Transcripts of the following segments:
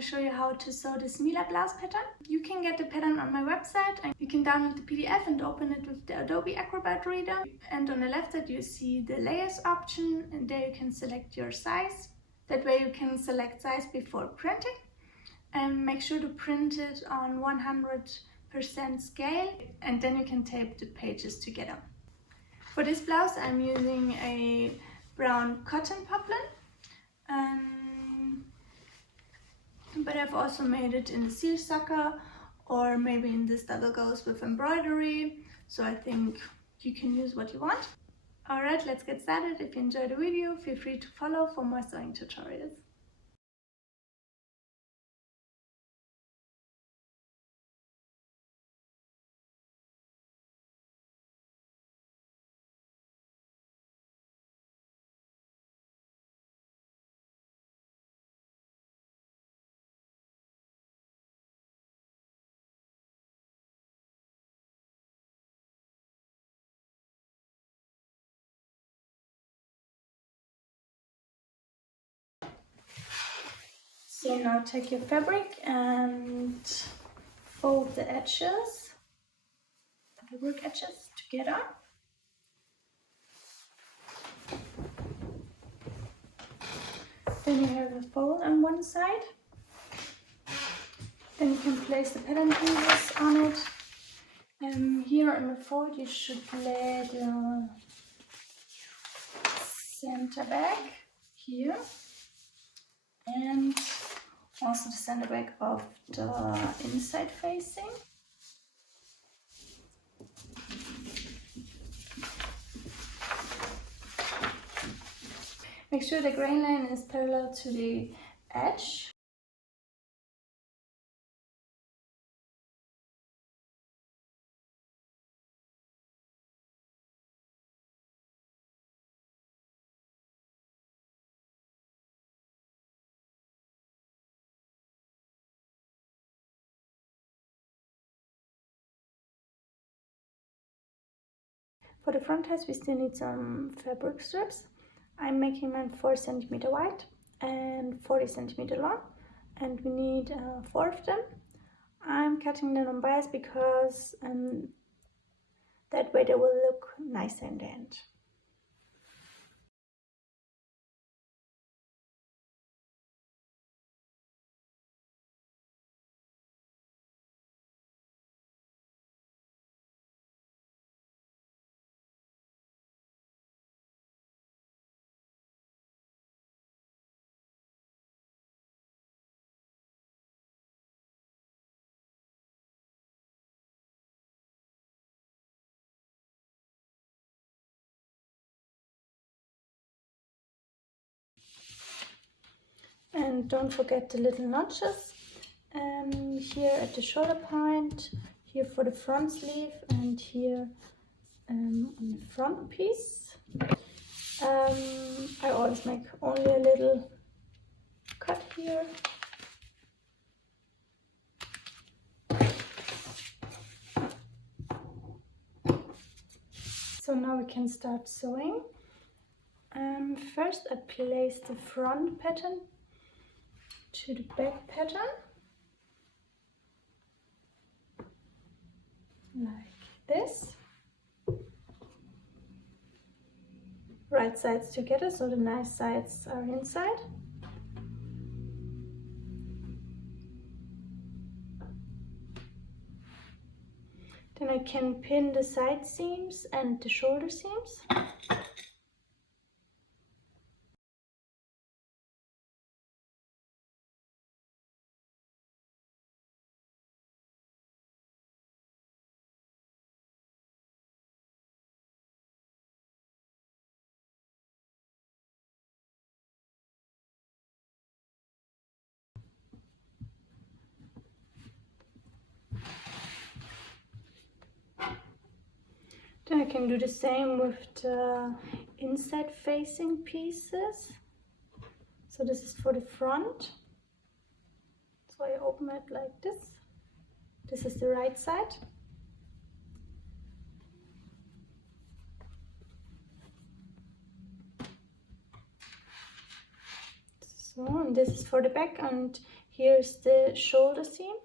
to show you how to sew this Mila blouse pattern. You can get the pattern on my website and you can download the PDF and open it with the Adobe Acrobat Reader. And on the left side you see the layers option, and there you can select your size. That way you can select size before printing. And make sure to print it on 100% scale, and then you can tape the pages together. For this blouse I'm using a brown cotton poplin. But I've also made it in the seersucker, or maybe in this double gauze with embroidery, so I think you can use what you want. Alright, let's get started. If you enjoyed the video, feel free to follow for more sewing tutorials. So now take your fabric and fold the edges, the fabric edges together. Then you have a fold on one side. Then you can place the pattern pieces on it. Here on the fold you should lay the center back here, and also the center back of the inside facing. Make sure the grain line is parallel to the edge. For the front ties we still need some fabric strips. I'm making mine 4 cm wide and 40 cm long, and we need 4 of them. I'm cutting them on bias because that way they will look nicer in the end. And don't forget the little notches here at the shoulder point, here for the front sleeve, and here on the front piece. I always make only a little cut here. So now we can start sewing. First I place the front pattern to the back pattern, like this. Right sides together, so the nice sides are inside. Then I can pin the side seams and the shoulder seams. Then I can do the same with the inside facing pieces. So this is for the front. So I open it like this. This is the right side. So, and this is for the back, and here's the shoulder seam,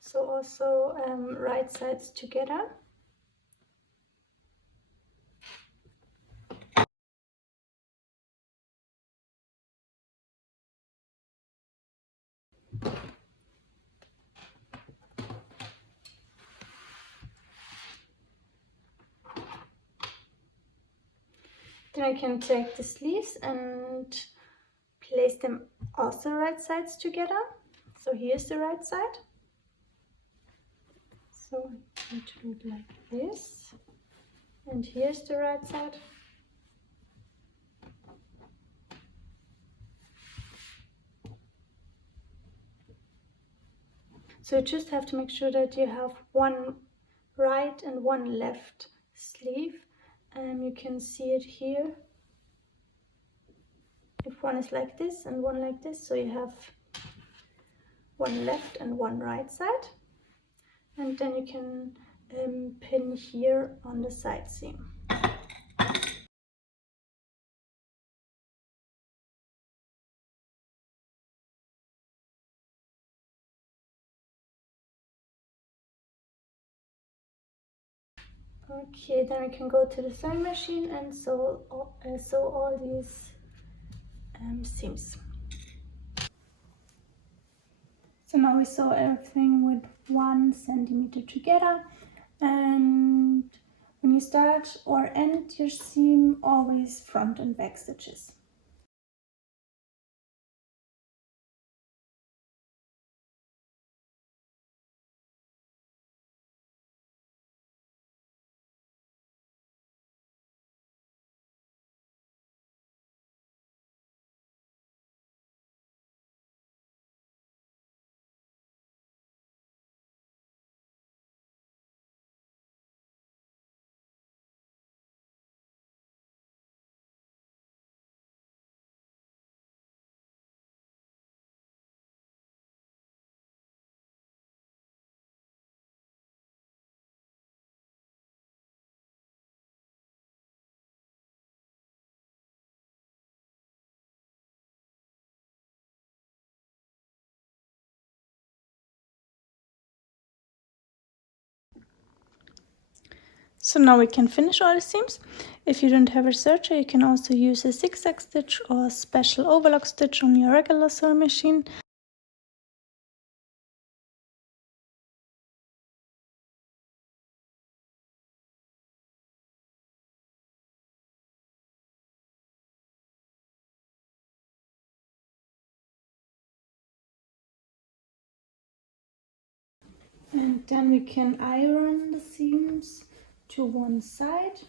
so also right sides together. Then I can take the sleeves and place them also right sides together. So here's the right side. So I need to do it like this. And here's the right side. So you just have to make sure that you have one right and one left sleeve. You can see it here. If one is like this and one like this, so you have one left and one right side. And then you can pin here on the side seam. Okay, then we can go to the sewing machine and sew all these seams. So now we sew everything with 1 centimeter together, and when you start or end your seam, always front and back stitches. So now we can finish all the seams. If you don't have a serger, you can also use a zigzag stitch or a special overlock stitch on your regular sewing machine. And then we can iron the seams to one side.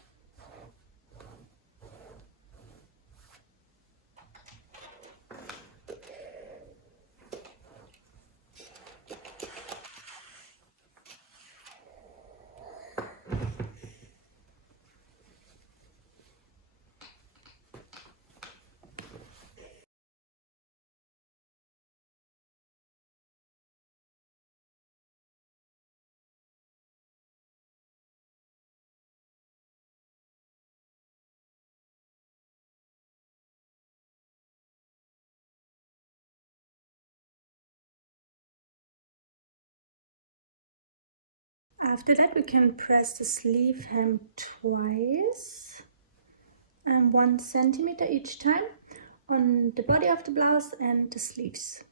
After that, we can press the sleeve hem twice, 1 centimeter each time, on the body of the blouse and the sleeves.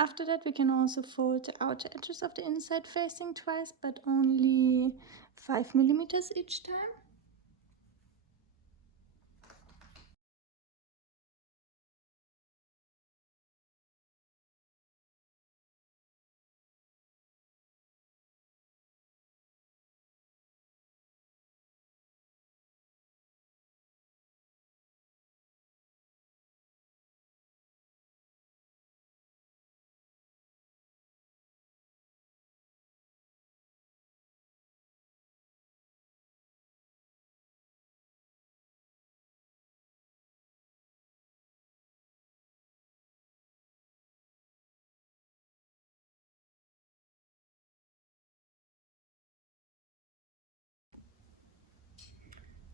After that we can also fold the outer edges of the inside facing twice, but only 5 millimeters each time.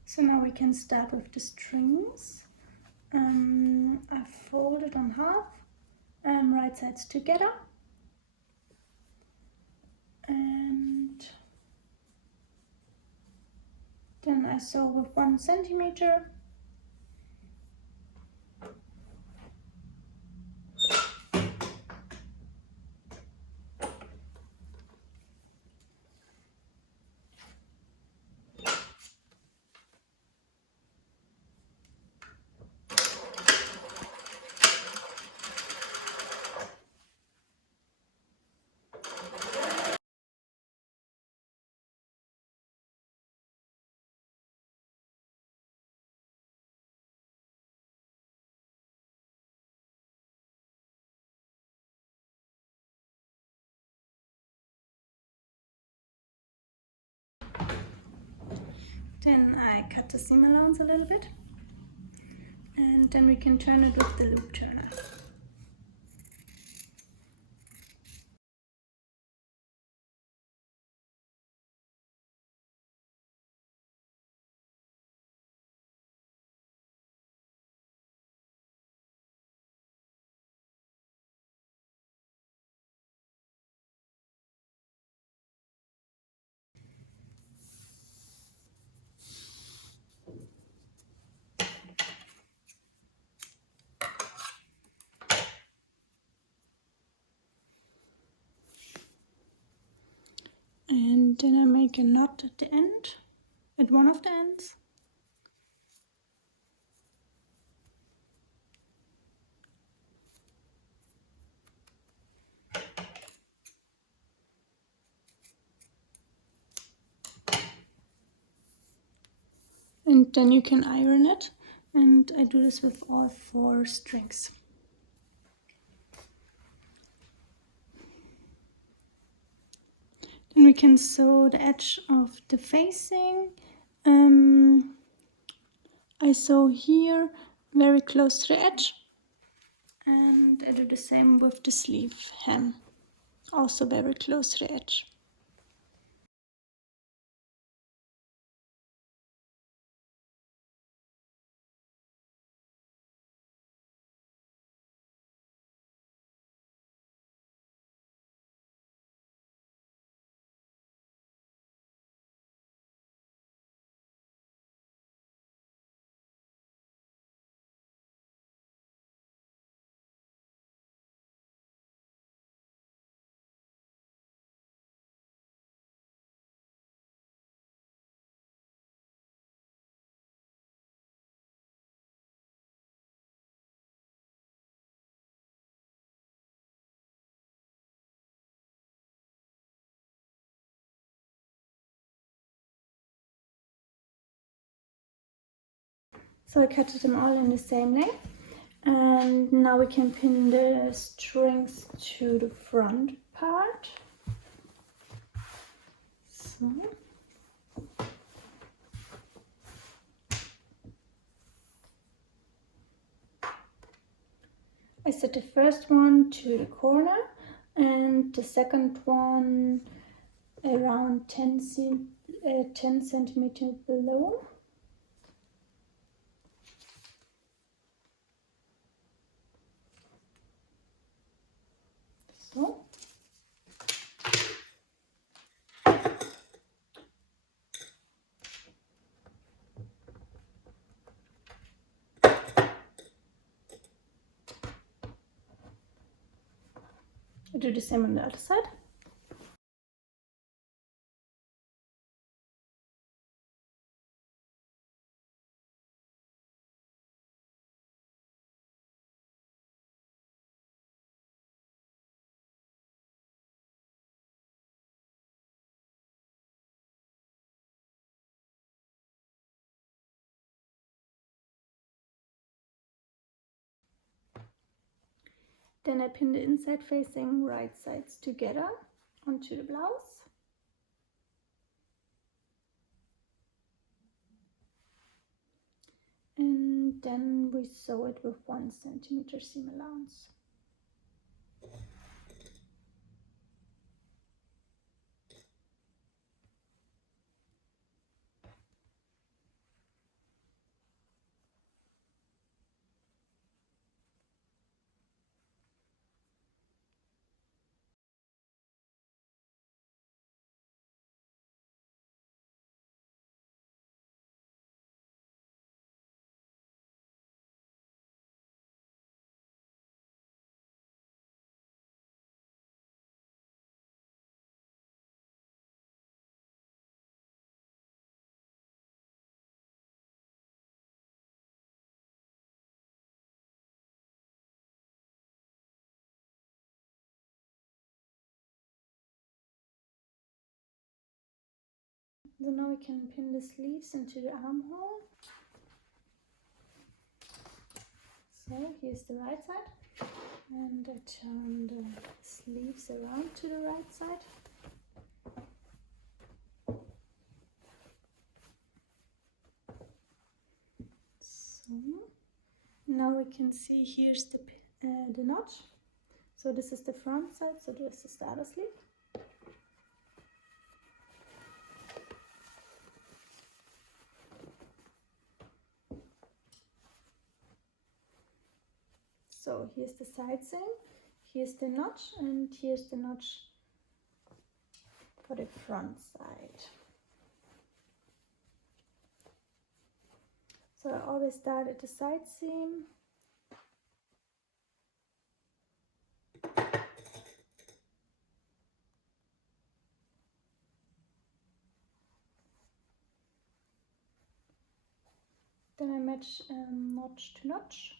So now we can start with the strings. I fold it on half, right sides together, and then I sew with 1 centimeter. Then I cut the seam allowance a little bit, and then we can turn it with the loop turner. And then I make a knot at the end, at one of the ends. And then you can iron it, and I do this with all 4 strings. Then we can sew the edge of the facing. I sew here very close to the edge, and I do the same with the sleeve hem, also very close to the edge. So I cut them all in the same length, and now we can pin the strings to the front part. So. I set the first one to the corner and the second one around 10 centimeters below. So. I do the same on the other side. Then I pin the inside facing right sides together onto the blouse. And then we sew it with 1 centimeter seam allowance. So now we can pin the sleeves into the armhole. So here's the right side, and I turn the sleeves around to the right side. So now we can see here's the notch. So this is the front side, so this is the other sleeve. So here's the side seam, here's the notch, and here's the notch for the front side. So I always start at the side seam. Then I match notch to notch.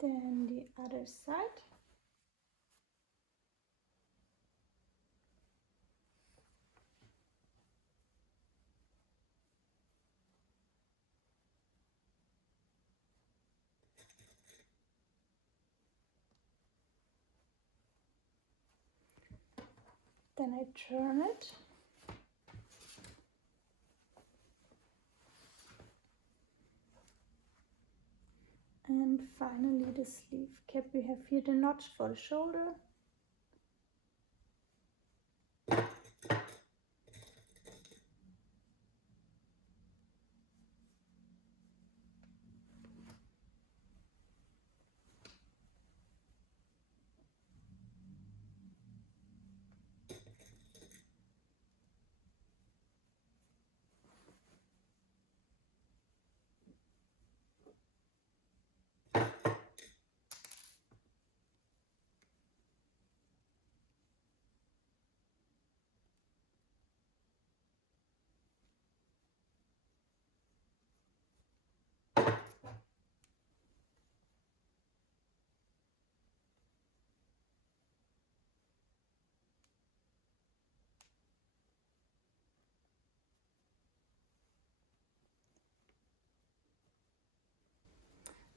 Then the other side. Then I turn it. And finally the sleeve cap. We have here the notch for the shoulder.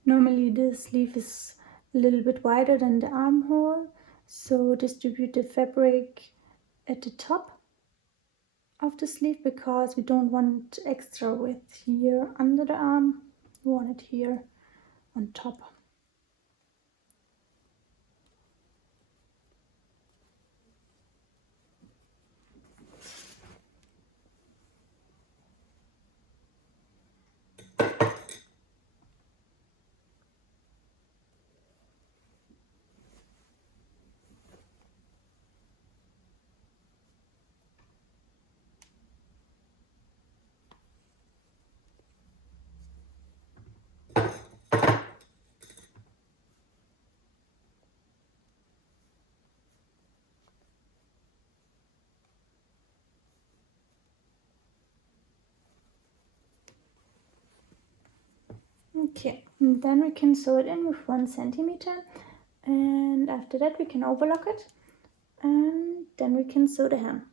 Normally the sleeve is a little bit wider than the armhole, so distribute the fabric at the top of the sleeve because we don't want extra width here under the arm. We want it here on top. Okay, and then we can sew it in with 1 centimeter, and after that we can overlock it, and then we can sew the hem.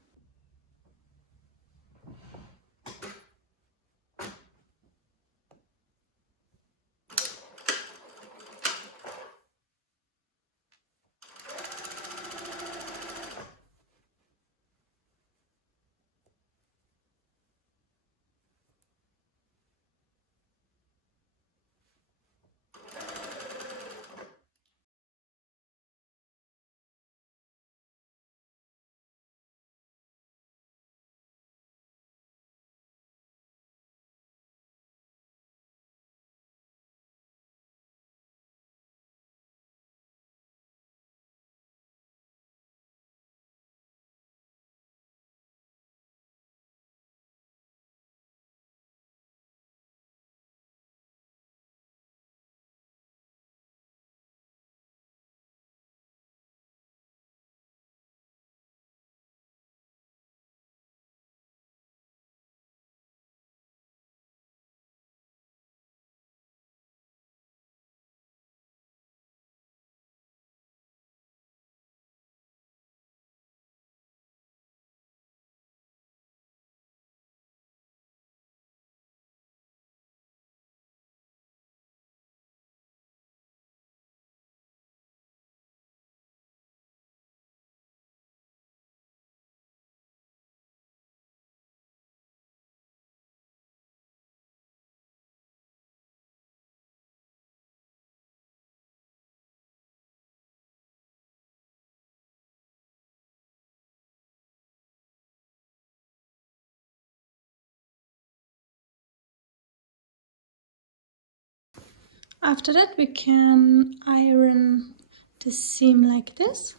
After that we can iron the seam like this,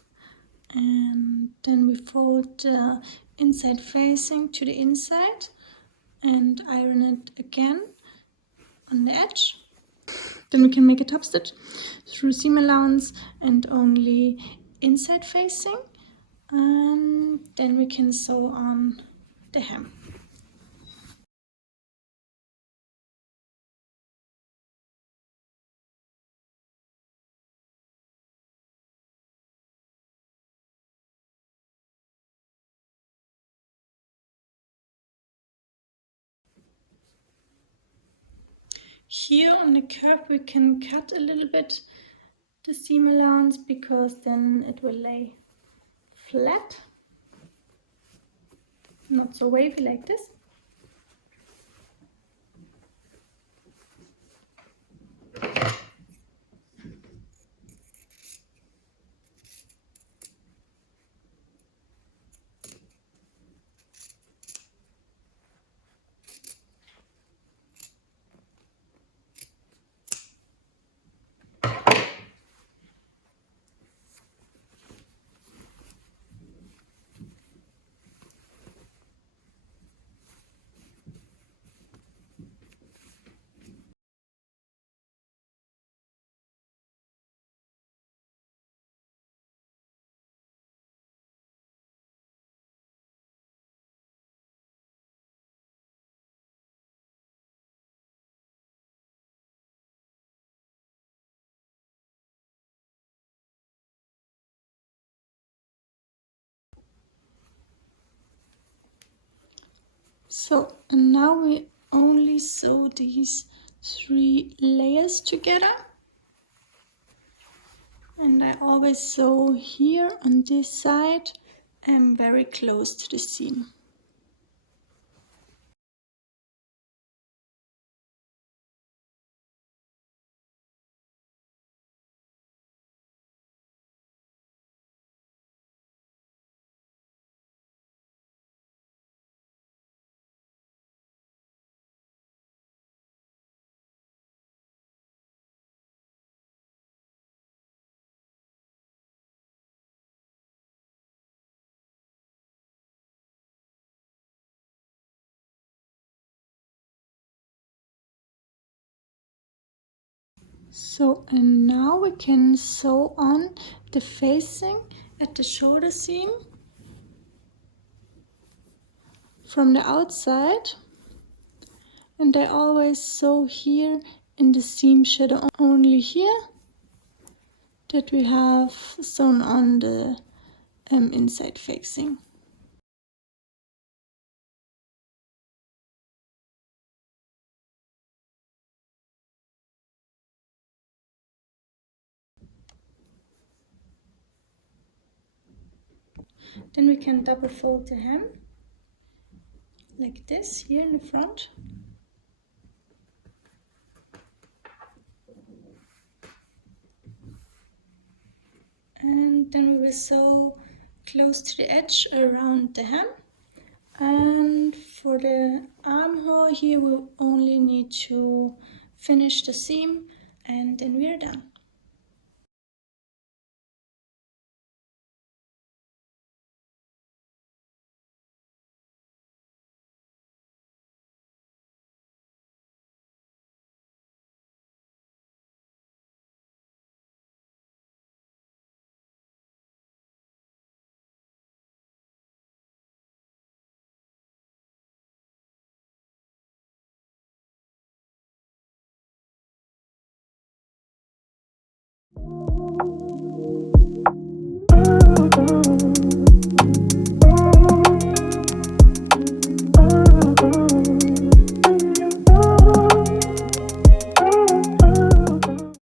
and then we fold the inside facing to the inside and iron it again on the edge. Then we can make a top stitch through seam allowance and only inside facing, and then we can sew on the hem. Here on the curve we can cut a little bit the seam allowance because then it will lay flat, not so wavy like this. So, and now we only sew these 3 layers together. And I always sew here on this side and very close to the seam. So, and now we can sew on the facing at the shoulder seam from the outside, and I always sew here in the seam shadow only here that we have sewn on the inside facing. Then we can double fold the hem like this here in the front. And then we will sew close to the edge around the hem. And for the armhole here, we'll only need to finish the seam and then we're done.